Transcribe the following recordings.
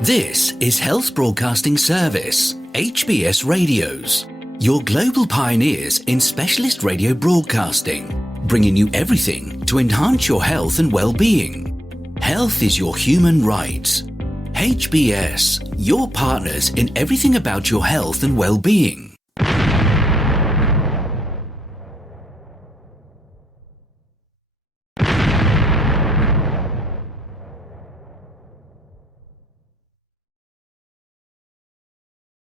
This is Health Broadcasting Service HBS Radios, your global pioneers in specialist radio broadcasting, bringing you everything to enhance your health and well-being. Health is your human right. HBS, your partners in everything about your health and well-being.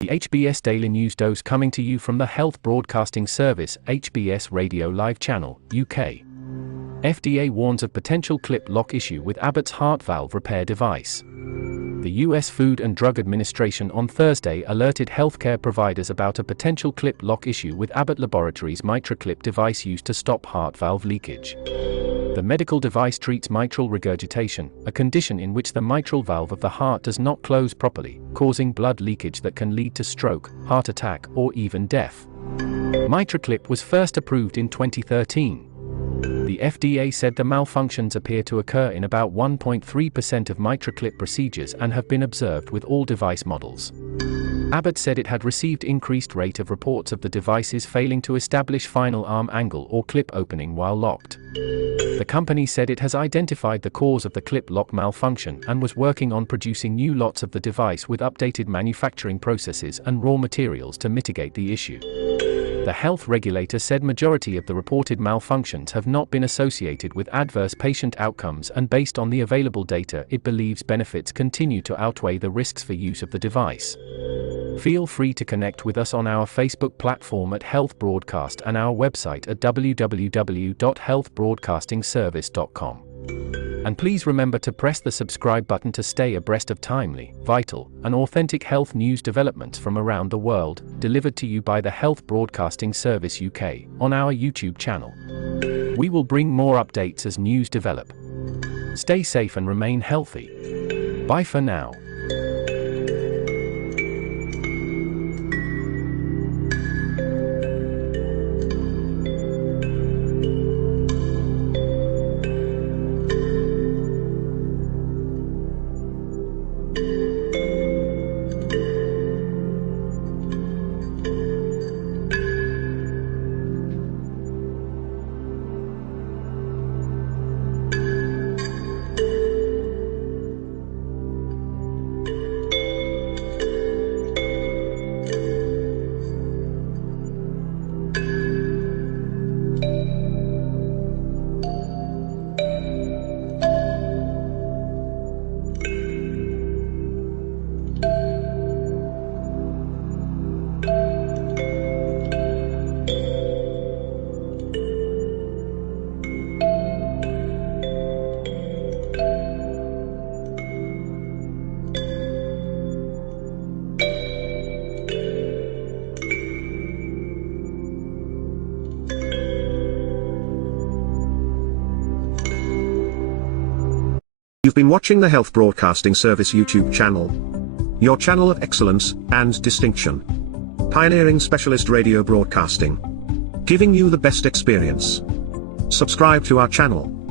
The HBS Daily News Dose coming to you from the Health Broadcasting Service HBS Radio Live Channel, UK. FDA warns of potential clip lock issue with Abbott's heart valve repair device. The US Food and Drug Administration on Thursday alerted healthcare providers about a potential clip lock issue with Abbott Laboratories' MitraClip device used to stop heart valve leakage. The medical device treats mitral regurgitation, a condition in which the mitral valve of the heart does not close properly, causing blood leakage that can lead to stroke, heart attack, or even death. MitraClip was first approved in 2013. The FDA said the malfunctions appear to occur in about 1.3% of MitraClip procedures and have been observed with all device models. Abbott said it had received increased rate of reports of the devices failing to establish final arm angle or clip opening while locked. The company said it has identified the cause of the clip lock malfunction and was working on producing new lots of the device with updated manufacturing processes and raw materials to mitigate the issue. The health regulator said majority of the reported malfunctions have not been associated with adverse patient outcomes, and based on the available data, it believes benefits continue to outweigh the risks for use of the device. Feel free to connect with us on our Facebook platform at Health Broadcast and our website at www.healthbroadcastingservice.com. And please remember to press the subscribe button to stay abreast of timely, vital, and authentic health news developments from around the world, delivered to you by the Health Broadcasting Service UK on our YouTube channel. We will bring more updates as news develop. Stay safe and remain healthy. Bye for now. You've been watching the Health Broadcasting Service YouTube channel, your channel of excellence and distinction. Pioneering specialist radio broadcasting, giving you the best experience. Subscribe to our channel.